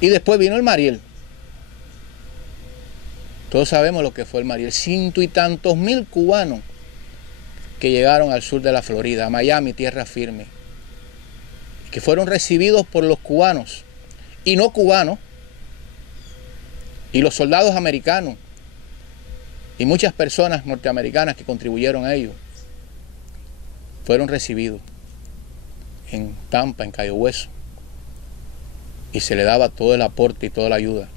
Y después vino el Mariel. Todos sabemos lo que fue el Mariel. Cientos y tantos mil cubanos que llegaron al sur de la Florida, a Miami, tierra firme, que fueron recibidos por los cubanos y no cubanos, y los soldados americanos, y muchas personas norteamericanas que contribuyeron a ello, fueron recibidos en Tampa, en Cayo Hueso, y se le daba todo el aporte y toda la ayuda.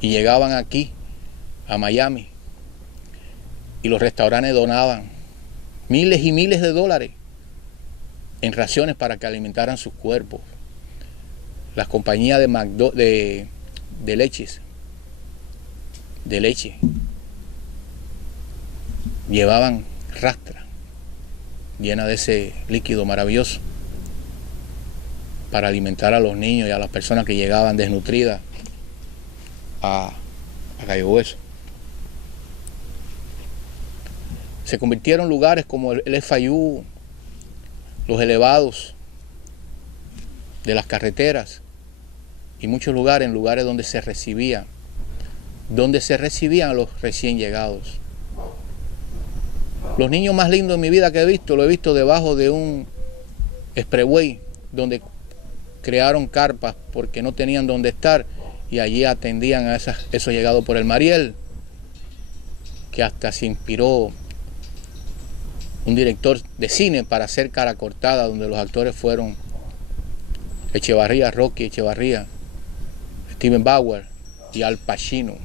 Y llegaban aquí, a Miami, y los restaurantes donaban miles y miles de dólares en raciones para que alimentaran sus cuerpos. Las compañías de leche llevaban rastras llenas de ese líquido maravilloso para alimentar a los niños y a las personas que llegaban desnutridas a Cayo Hueso. Se convirtieron lugares como el FIU, los elevados de las carreteras y muchos lugares, en lugares donde se recibían a los recién llegados. Los niños más lindos en mi vida que he visto, lo he visto debajo de un expressway donde crearon carpas porque no tenían dónde estar, y allí atendían a esos llegados por el Mariel, que hasta se inspiró un director de cine para hacer Cara Cortada, donde los actores fueron Echevarría, Rocky Echevarría, Steven Bauer y Al Pacino.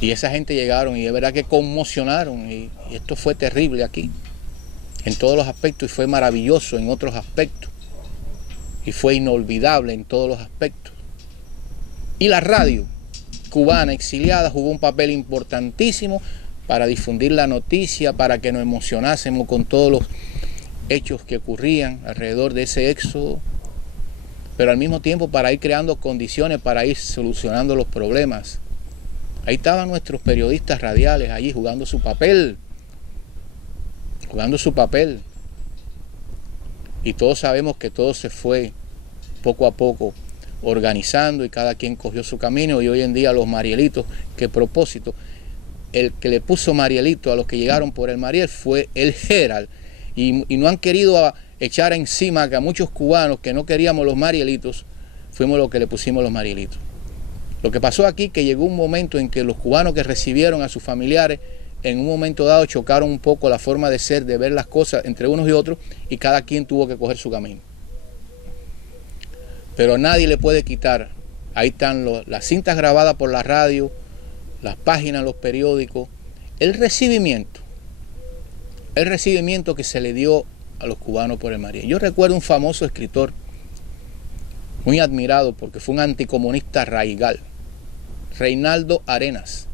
Y esa gente llegaron y es verdad que conmocionaron, y esto fue terrible aquí, en todos los aspectos, y fue maravilloso en otros aspectos, y fue inolvidable en todos los aspectos. Y la radio cubana exiliada jugó un papel importantísimo para difundir la noticia, para que nos emocionásemos con todos los hechos que ocurrían alrededor de ese éxodo, pero al mismo tiempo para ir creando condiciones para ir solucionando los problemas. Ahí estaban nuestros periodistas radiales allí jugando su papel, y todos sabemos que todo se fue poco a poco organizando y cada quien cogió su camino, y hoy en día los Marielitos, que propósito, el que le puso Marielito a los que llegaron por el Mariel fue el Herald, y no han querido echar encima que a muchos cubanos que no queríamos los Marielitos, fuimos los que le pusimos los Marielitos. Lo que pasó aquí, que llegó un momento en que los cubanos que recibieron a sus familiares, en un momento dado chocaron un poco la forma de ser, de ver las cosas entre unos y otros, y cada quien tuvo que coger su camino. Pero nadie le puede quitar, ahí están las cintas grabadas por la radio, las páginas, los periódicos, el recibimiento que se le dio a los cubanos por el Mariel. Yo recuerdo un famoso escritor, muy admirado porque fue un anticomunista radical, Reinaldo Arenas.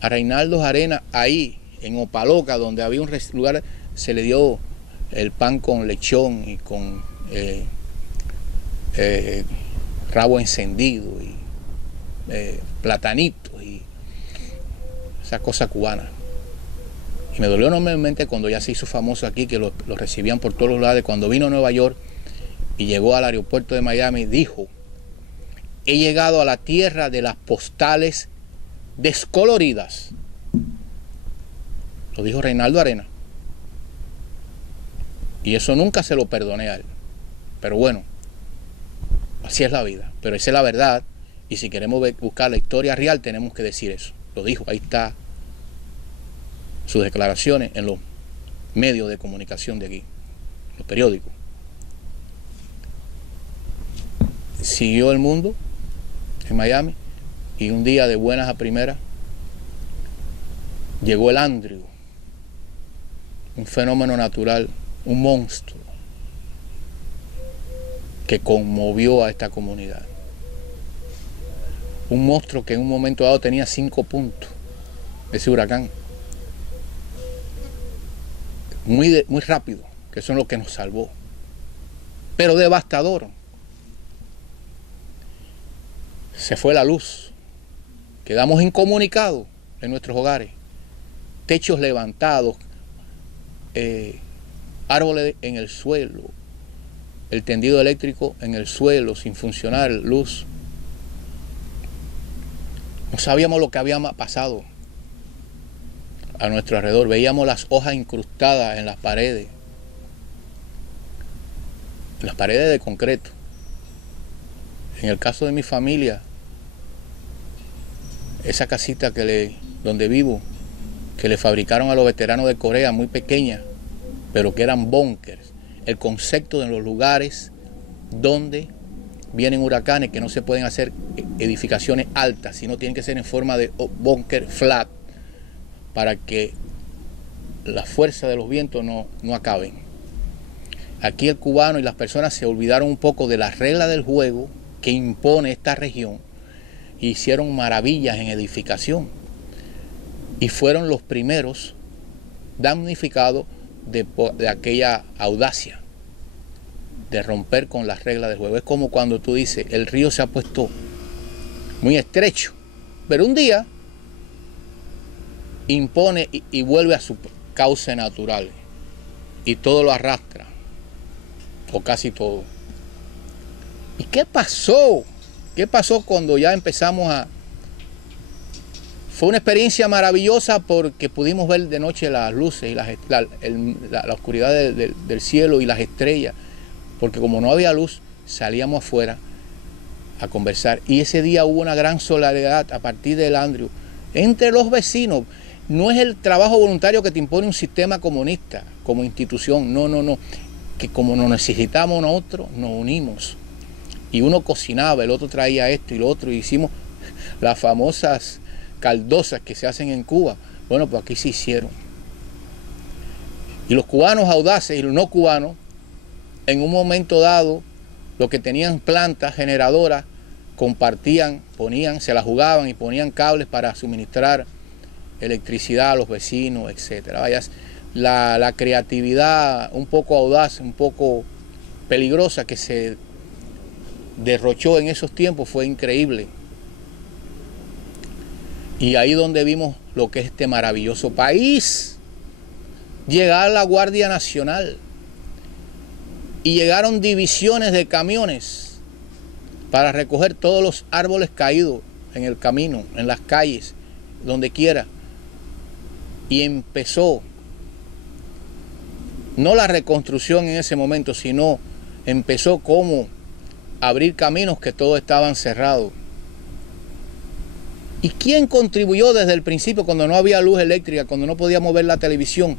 A Reinaldo Arenas, ahí en Opaloca, donde había un lugar, se le dio el pan con lechón y con rabo encendido y platanitos y esa cosa cubana. Y me dolió enormemente cuando ya se hizo famoso aquí, que lo recibían por todos los lados. Cuando vino a Nueva York y llegó al aeropuerto de Miami, dijo: he llegado a la tierra de las postales descoloridas. Lo dijo Reinaldo Arenas. Y eso nunca se lo perdoné a él. Pero bueno, así es la vida. Pero esa es la verdad. Y si queremos buscar la historia real, tenemos que decir eso. Lo dijo, ahí está sus declaraciones en los medios de comunicación de aquí, los periódicos. Siguió el mundo en Miami, y un día de buenas a primeras llegó el Andrew, un fenómeno natural, un monstruo que conmovió a esta comunidad. Un monstruo que en un momento dado tenía 5 puntos, ese huracán. Muy rápido, que eso es lo que nos salvó. Pero devastador. Se fue la luz. Quedamos incomunicados en nuestros hogares. Techos levantados, árboles en el suelo, el tendido eléctrico en el suelo sin funcionar, luz. No sabíamos lo que había pasado a nuestro alrededor. Veíamos las hojas incrustadas en las paredes de concreto. En el caso de mi familia, esa casita donde vivo, que le fabricaron a los veteranos de Corea, muy pequeña, pero que eran búnkers. El concepto de los lugares donde vienen huracanes, que no se pueden hacer edificaciones altas, sino tienen que ser en forma de búnker flat, para que la fuerza de los vientos no acaben. Aquí el cubano y las personas se olvidaron un poco de las reglas del juego que impone esta región e hicieron maravillas en edificación. Y fueron los primeros damnificados de aquella audacia de romper con las reglas del juego. Es como cuando tú dices, el río se ha puesto muy estrecho, pero un día impone y vuelve a su cauce natural y todo lo arrastra, o casi todo. ¿Y qué pasó? ¿Qué pasó cuando ya empezamos a...? Fue una experiencia maravillosa porque pudimos ver de noche las luces y la oscuridad del cielo y las estrellas, porque como no había luz, salíamos afuera a conversar. Y ese día hubo una gran solidaridad a partir del Andrew entre los vecinos. No es el trabajo voluntario que te impone un sistema comunista como institución, no, que como nos necesitamos nosotros, nos unimos. Y uno cocinaba, el otro traía esto y lo otro, y hicimos las famosas caldosas que se hacen en Cuba. Bueno, pues aquí se hicieron. Y los cubanos audaces y los no cubanos, en un momento dado, los que tenían plantas generadoras, compartían, se la jugaban y ponían cables para suministrar electricidad a los vecinos, etcétera. Vaya, la creatividad un poco audaz, un poco peligrosa que se derrochó en esos tiempos fue increíble. Y ahí donde vimos lo que es este maravilloso país. Llegar la Guardia Nacional y llegaron divisiones de camiones para recoger todos los árboles caídos en el camino, en las calles, donde quiera. Y empezó no la reconstrucción en ese momento, sino empezó como abrir caminos que todos estaban cerrados. ¿Y quién contribuyó desde el principio cuando no había luz eléctrica, cuando no podíamos ver la televisión?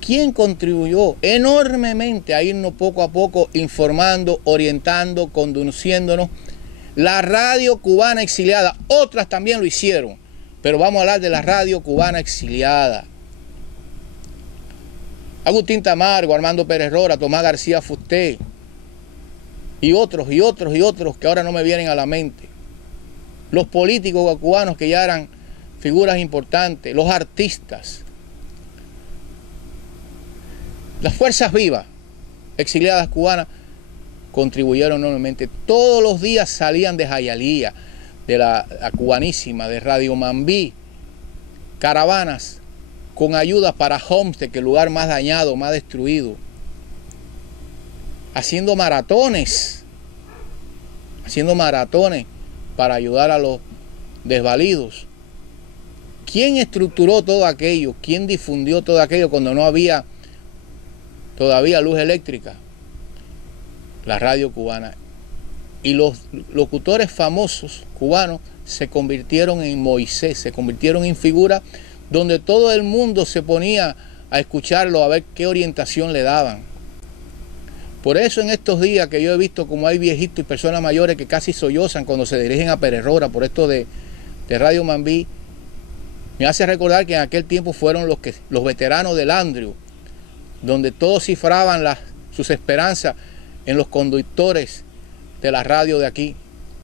¿Quién contribuyó enormemente a irnos poco a poco informando, orientando, conduciéndonos? La radio cubana exiliada, otras también lo hicieron, pero vamos a hablar de la radio cubana exiliada. Agustín Tamargo, Armando Pérez Rora, Tomás García Fusté y otros que ahora no me vienen a la mente. Los políticos cubanos que ya eran figuras importantes, los artistas, las fuerzas vivas exiliadas cubanas contribuyeron enormemente. Todos los días salían de Jayalía, de la Cubanísima, de Radio Mambí, caravanas con ayuda para Homestead, que es el lugar más dañado, más destruido, haciendo maratones para ayudar a los desvalidos. ¿Quién estructuró todo aquello? ¿Quién difundió todo aquello cuando no había todavía luz eléctrica? La radio cubana. Y los locutores famosos cubanos se convirtieron en Moisés, se convirtieron en figuras donde todo el mundo se ponía a escucharlo, a ver qué orientación le daban. Por eso en estos días que yo he visto como hay viejitos y personas mayores que casi sollozan cuando se dirigen a Pérez Rora por esto de Radio Mambí, me hace recordar que en aquel tiempo fueron los veteranos del Andrew, donde todos cifraban sus esperanzas en los conductores de la radio de aquí.